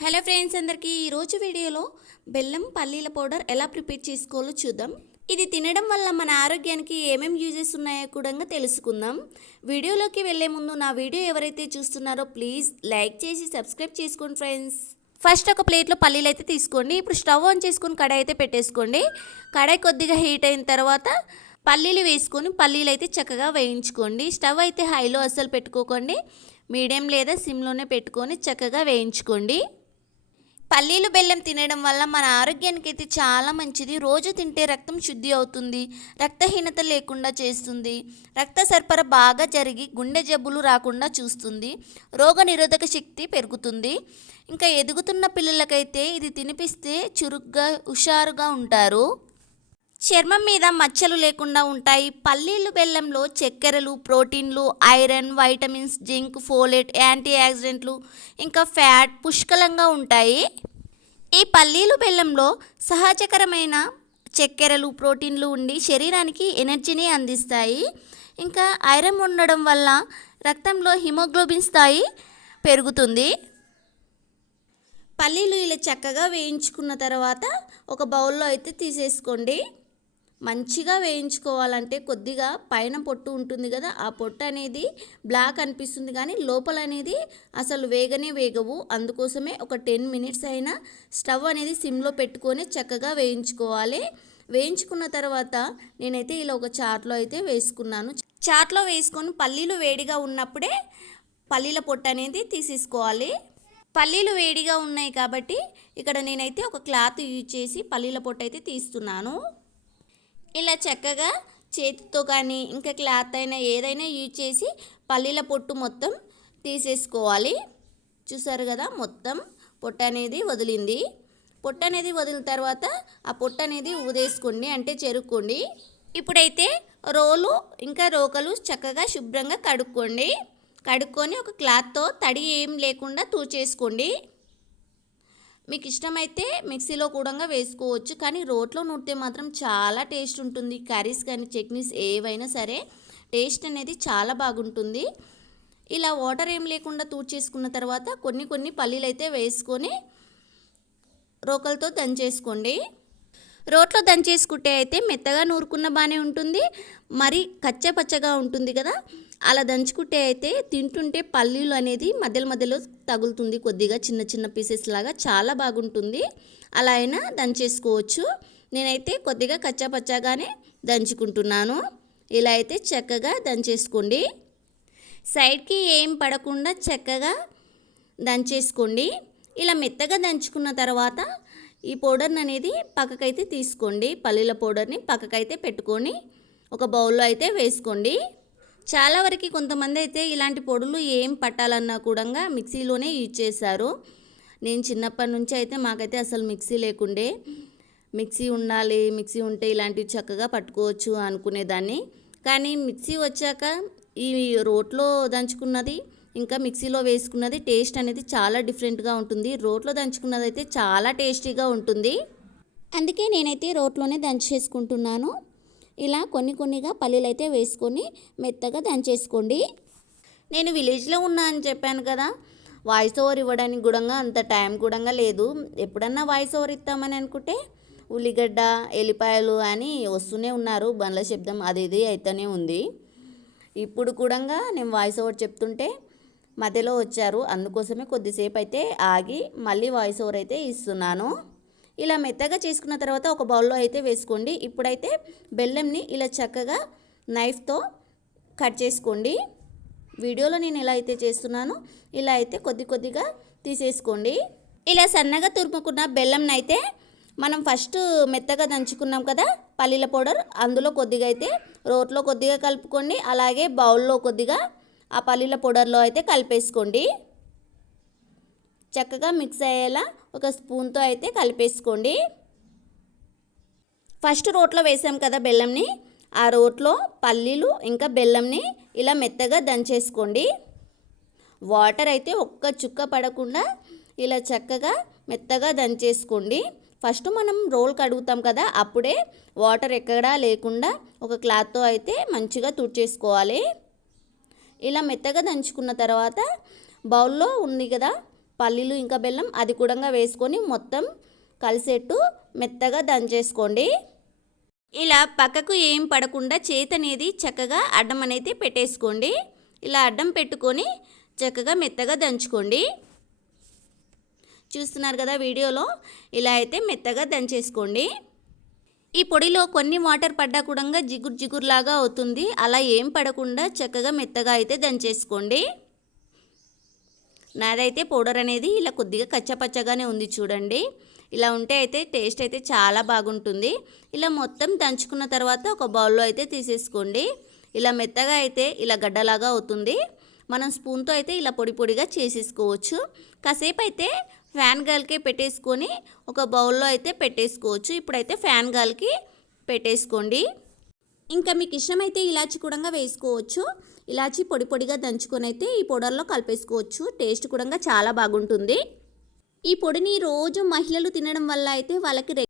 Hello friends అందరికీ ఈరోజు వీడియోలో బెల్లం పల్లీల పౌడర్ ఎలా ప్రిపేర్ చేసుకోవాలో చూద్దాం. ఇది తినడం వల్ల మన ఆరోగ్యానికి ఏమేమి యూజెస్ ఉన్నాయో కూడా తెలుసుకుందాం. వీడియోలోకి వెళ్ళే ముందు నా వీడియో ఎవరైతే చూస్తున్నారో ప్లీజ్ లైక్ చేసి సబ్స్క్రైబ్ చేసుకోండి ఫ్రెండ్స్. ఫస్ట్ ఒక ప్లేట్లో పల్లీలు అయితే తీసుకోండి. ఇప్పుడు స్టవ్ ఆన్ చేసుకొని కడాయి అయితే పెట్టేసుకోండి. కడాయి కొద్దిగా హీట్ అయిన తర్వాత పల్లీలు వేసుకొని పల్లీలు అయితే చక్కగా వేయించుకోండి. స్టవ్ అయితే హైలో అస్సలు పెట్టుకోకండి, మీడియం లేదా సిమ్లోనే పెట్టుకొని చక్కగా వేయించుకోండి. పల్లీలు బెల్లం తినడం వల్ల మన ఆరోగ్యానికి అయితే చాలా మంచిది. రోజు తింటే రక్తం శుద్ధి అవుతుంది, రక్తహీనత లేకుండా చేస్తుంది, రక్త సరఫరా బాగా జరిగి గుండె జబ్బులు రాకుండా చూస్తుంది, రోగ నిరోధక శక్తి పెరుగుతుంది. ఇంకా ఎదుగుతున్న పిల్లలకైతే ఇది తినిపిస్తే చురుగ్గా హుషారుగా ఉంటారు. చర్మం మీద మచ్చలు లేకుండా ఉంటాయి. పల్లీలు బెల్లంలో చక్కెరలు, ప్రోటీన్లు, iron, vitamins, zinc, folate, anti ఆక్సిడెంట్లు ఇంకా ఫ్యాట్ పుష్కలంగా ఉంటాయి. ఈ పల్లీలు బెల్లంలో సహజకరమైన చక్కెరలు, ప్రోటీన్లు ఉండి శరీరానికి ఎనర్జీని అందిస్తాయి. ఇంకా ఐరన్ ఉండడం వల్ల రక్తంలో హిమోగ్లోబిన్ స్థాయి పెరుగుతుంది. పల్లీలు ఇలా చక్కగా వేయించుకున్న తర్వాత ఒక బౌల్లో అయితే తీసేసుకోండి. మంచిగా వేయించుకోవాలంటే కొద్దిగా పైన పొట్టు ఉంటుంది కదా, ఆ పొట్టు అనేది బ్లాక్ అనిపిస్తుంది కానీ లోపల అనేది అసలు వేగవు. అందుకోసమే ఒక 10 మినిట్స్ అయినా స్టవ్ అనేది సిమ్లో పెట్టుకొని చక్కగా వేయించుకోవాలి. వేయించుకున్న తర్వాత నేనైతే ఇలా ఒక చాట్లో అయితే వేసుకున్నాను. చాట్లో వేసుకొని పల్లీలు వేడిగా ఉన్నప్పుడే పల్లీల పొట్టు అనేది తీసేసుకోవాలి. పల్లీలు వేడిగా ఉన్నాయి కాబట్టి ఇక్కడ నేనైతే ఒక క్లాత్ యూజ్ చేసి పల్లీల పొట్టు అయితే తీస్తున్నాను. ఇలా చక్కగా చేతితో కానీ ఇంకా క్లాత్ అయినా ఏదైనా యూజ్ చేసి పల్లీల పొట్టు మొత్తం తీసేసుకోవాలి. చూసారు కదా, మొత్తం పొట్టు అనేది వదిలింది. పొట్టు అనేది వదిలిన తర్వాత ఆ పొట్టు అనేది ఊదేసుకోండి, అంటే చెరుక్కోండి. ఇప్పుడైతే రోలు ఇంకా రోకలు చక్కగా శుభ్రంగా కడుక్కొని ఒక క్లాత్తో తడి ఏం లేకుండా తూచేసుకోండి. మీకు ఇష్టమైతే మిక్సీలో కూడా వేసుకోవచ్చు, కానీ రోట్లో నూరితే మాత్రం చాలా టేస్ట్ ఉంటుంది. కర్రీస్ కానీ చట్నీస్ ఏవైనా సరే టేస్ట్ అనేది చాలా బాగుంటుంది. ఇలా వాటర్ ఏం లేకుండా తూడ్చేసుకున్న తర్వాత కొన్ని పల్లీలు అయితే వేసుకొని రోకలతో దంచేసుకోండి. రోట్లో దంచేసుకుంటే అయితే మెత్తగా నూరుకున్న బాగానే ఉంటుంది, మరి కచ్చపచ్చగా ఉంటుంది కదా. అలా దంచుకుంటే అయితే తింటుంటే పల్లీలు అనేది మధ్యలో తగులుతుంది, కొద్దిగా చిన్న పీసెస్ లాగా చాలా బాగుంటుంది. అలా అయినా దంచేసుకోవచ్చు. నేనైతే కొద్దిగా కచ్చాపచ్చాగానే దంచుకుంటున్నాను. ఇలా అయితే చక్కగా దంచేసుకోండి. సైడ్కి ఏం పడకుండా చక్కగా దంచేసుకోండి. ఇలా మెత్తగా దంచుకున్న తర్వాత ఈ పౌడర్ని అనేది పక్కకైతే తీసుకోండి. పల్లీల పౌడర్ని పక్కకైతే పెట్టుకొని ఒక బౌల్లో అయితే వేసుకోండి. చాలా వరకు కొంతమంది అయితే ఇలాంటి పొడులు ఏం పట్టాలన్నా కూడా మిక్సీలోనే యూజ్ చేశారు. నేను చిన్నప్పటి నుంచి అయితే మాకైతే అసలు మిక్సీ లేకుండే, మిక్సీ ఉండాలి, మిక్సీ ఉంటే ఇలాంటివి చక్కగా పట్టుకోవచ్చు అనుకునేదాన్ని. కానీ మిక్సీ వచ్చాక ఈ రోట్లో దంచుకున్నది ఇంకా మిక్సీలో వేసుకున్నది టేస్ట్ అనేది చాలా డిఫరెంట్గా ఉంటుంది. రోట్లో దంచుకున్నది అయితే చాలా టేస్టీగా ఉంటుంది. అందుకే నేనైతే రోట్లోనే దంచేసుకుంటున్నాను. ఇలా కొన్నిగా పల్లీలు అయితే వేసుకొని మెత్తగా దంచేసుకోండి. నేను విలేజ్లో ఉన్నా అని చెప్పాను కదా, వాయిస్ ఓవర్ ఇవ్వడానికి కూడా అంత టైం కూడా లేదు. ఎప్పుడన్నా వాయిస్ ఓవర్ ఇస్తామని అనుకుంటే ఉల్లిగడ్డ, ఎల్లిపాయలు అని వస్తూనే ఉన్నారు, బండ్ల శబ్దం అది ఇది అయితేనే ఉంది. ఇప్పుడు కూడా నేను వాయిస్ ఓవర్ చెప్తుంటే మధ్యలో వచ్చారు, అందుకోసమే కొద్దిసేపు అయితే ఆగి మళ్ళీ వాయిస్ ఓవర్ అయితే ఇస్తున్నాను. ఇలా మెత్తగా చేసుకున్న తర్వాత ఒక బౌల్లో అయితే వేసుకోండి. ఇప్పుడైతే బెల్లంని ఇలా చక్కగా నైఫ్తో కట్ చేసుకోండి. వీడియోలో నేను ఎలా అయితే చేస్తున్నానో ఇలా అయితే కొద్దిగా తీసేసుకోండి. ఇలా సన్నగా తురుముకున్న బెల్లంని అయితే మనం ఫస్ట్ మెత్తగా దంచుకున్నాం కదా పల్లీల పౌడర్, అందులో కొద్దిగా అయితే రోట్లో కొద్దిగా కలుపుకోండి. అలాగే బౌల్లో కొద్దిగా ఆ పల్లీల పౌడర్లో అయితే కలిపేసుకోండి. చక్కగా మిక్స్ అయ్యేలా ఒక స్పూన్తో అయితే కలిపేసుకోండి. ఫస్ట్ రోట్లో వేసాం కదా బెల్లంని, ఆ రోట్లో పల్లీలు ఇంకా బెల్లంని ఇలా మెత్తగా దంచేసుకోండి. వాటర్ అయితే ఒక్క చుక్క పడకుండా ఇలా చక్కగా మెత్తగా దంచేసుకోండి. ఫస్ట్ మనం రోల్ కడుగుతాం కదా, అప్పుడే వాటర్ ఎక్కడా లేకుండా ఒక క్లాత్తో అయితే మంచిగా తుడిచేసుకోవాలి. ఇలా మెత్తగా దంచుకున్న తర్వాత బౌల్లో ఉంది కదా పల్లీలు ఇంకా బెల్లం అది కూడా వేసుకొని మొత్తం కలిసేట్టు మెత్తగా దంచేసుకోండి. ఇలా పక్కకు ఏం పడకుండా చేతి అనేది చక్కగా అడ్డం అనేది పెట్టేసుకోండి. ఇలా అడ్డం పెట్టుకొని చక్కగా మెత్తగా దంచుకోండి. చూస్తున్నారు కదా వీడియోలో, ఇలా అయితే మెత్తగా దంచేసుకోండి. ఈ పొడిలో కొన్ని వాటర్ పడ్డా కూడా జిగురు జిగురులాగా అవుతుంది. అలా ఏం పడకుండా చక్కగా మెత్తగా అయితే దంచేసుకోండి. నాదైతే పౌడర్ అనేది ఇలా కొద్దిగా కచ్చపచ్చగానే ఉంది చూడండి. ఇలా ఉంటే అయితే టేస్ట్ అయితే చాలా బాగుంటుంది. ఇలా మొత్తం దంచుకున్న తర్వాత ఒక బౌల్లో అయితే తీసేసుకోండి. ఇలా మెత్తగా అయితే ఇలా గడ్డలాగా అవుతుంది. మనం స్పూన్తో అయితే ఇలా పొడి పొడిగా చేసేసుకోవచ్చు. కాసేపు అయితే ఫ్యాన్ గాలికి పెట్టేసుకొని ఒక బౌల్లో అయితే పెట్టేసుకోవచ్చు. ఇప్పుడైతే ఫ్యాన్ గాలికి పెట్టేసుకోండి. ఇంకా మీకు ఇష్టమైతే ఇలాచి కూడా వేసుకోవచ్చు. ఇలాచి పొడి పొడిగా దంచుకొని అయితే ఈ పౌడర్లో కలిపేసుకోవచ్చు. టేస్ట్ కూడా చాలా బాగుంటుంది. ఈ పొడిని రోజు మహిళలు తినడం వల్ల అయితే వాళ్ళకి